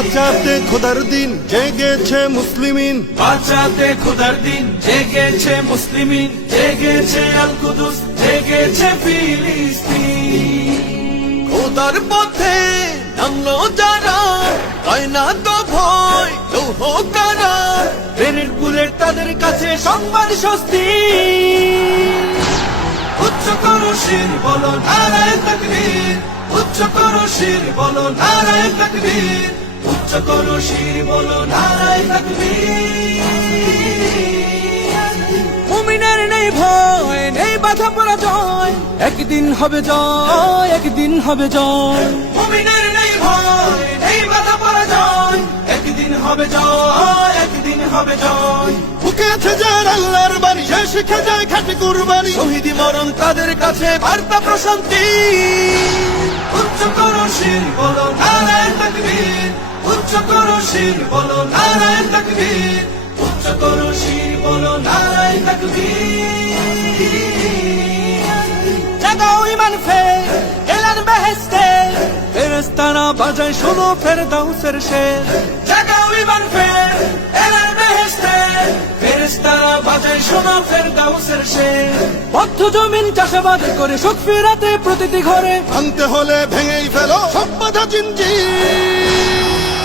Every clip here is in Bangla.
বাঁচাতে খোদার দিন জেগেছে মুসলিমিন, বাঁচাতে খোদার দিন জেগেছে মুসলিমিন, জেগেছে আল কুদুস, জেগেছে ফিলিস্তিন। খোদার পথে নামলো যারা, হয় না তো ভয় লৌহ কারা, ট্রেনের বুলেট তাদের কাছে সংবাদ স্বস্তি। উচ্চ করো শির বলো নারায়ে তাকবীর, উচ্চ করো শির বলো নারায়ে তাকবীর, উচ্চ করো শির বলো নারায়ে তাকবীর। মুমিনের নেই ভয়, নেই বাধা পরাজয়, একদিন হবে জয়, একদিন হবে জয়। মুমিনের নেই ভয়, নেই বাধা পরাজয়, একদিন হবে জয়, একদিন হবে জয়। বুকে আছে যার আল্লাহর বাণী, সে শিখে যায় খাঁটি কুরবানি, শহীদি মরণ তাদের কাছে বার্তা প্রশান্তি। উচ্চ করো শির বলো নারায়ে তাকবীর, উচ্চ করো শির বলো নারায়ে তাকবীর, উচ্চ করো শির বলো নারায়ে তাকবীর। জাগাও ঈমান ফের এলান বেহেশতে, ফেরেশতারা বাজায় শোনো ফেরদাউসের শের। জাগাও ঈমান ফের এলান বেহেশতে, ফেরেশতারা বাজায় শোনো ফেরদাউসের শের। বদ্ধ জমিন চাষাবাদ করে সুখ ফেরাতে প্রতিটি ঘরে, ভাঙতে হলে ভেঙেই ফেলো সব বাধা জিনজির।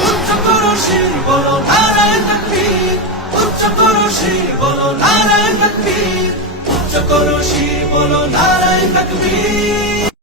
উচ্চ করো শির বলো নারায়ে তাকবীর, উচ্চ করো শির বলো নারায়ে তাকবীর, উচ্চ করো শির বলো নারায়ে তাকবীর।